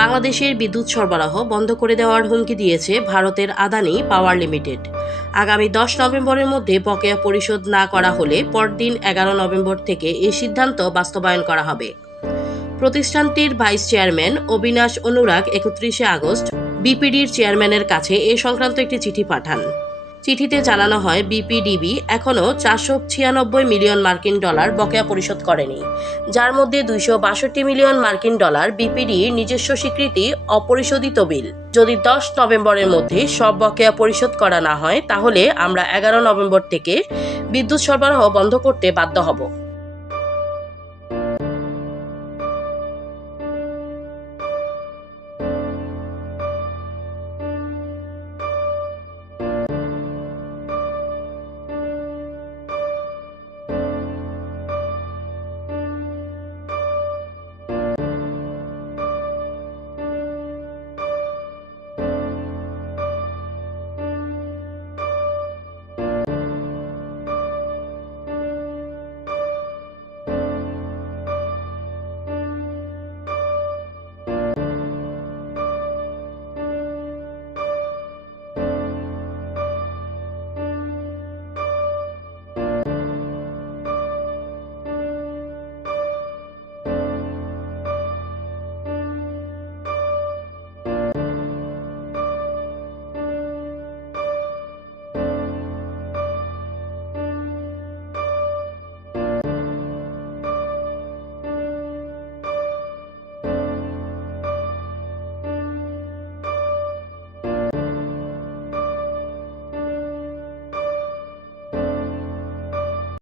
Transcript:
বাংলাদেশের বিদ্যুৎ সরবরাহ বন্ধ করে দেওয়ার হুমকি দিয়েছে ভারতের আদানি পাওয়ার লিমিটেড। আগামী 10 নভেম্বরের মধ্যে বকেয়া পরিশোধ না করা হলে পরদিন 11 নভেম্বর থেকে এই সিদ্ধান্ত বাস্তবায়ন করা হবে। প্রতিষ্ঠানটির ভাইস চেয়ারম্যান অবিনাশ অনুরাগ 31 আগস্ট বিপিডির চেয়ারম্যানের কাছে এ সংক্রান্ত একটি চিঠি পাঠান। চিঠিতে জানানো হয়, বিপিডিবি এখনও 496 মিলিয়ন মার্কিন ডলার বকেয়া পরিশোধ করেনি, যার মধ্যে 262 মিলিয়ন মার্কিন ডলার বিপিডির নিজস্ব স্বীকৃতি অপরিশোধিত বিল। যদি 10 নভেম্বরের মধ্যে সব বকেয়া পরিশোধ করা না হয়, তাহলে আমরা 11 নভেম্বর থেকে বিদ্যুৎ সরবরাহ বন্ধ করতে বাধ্য হব।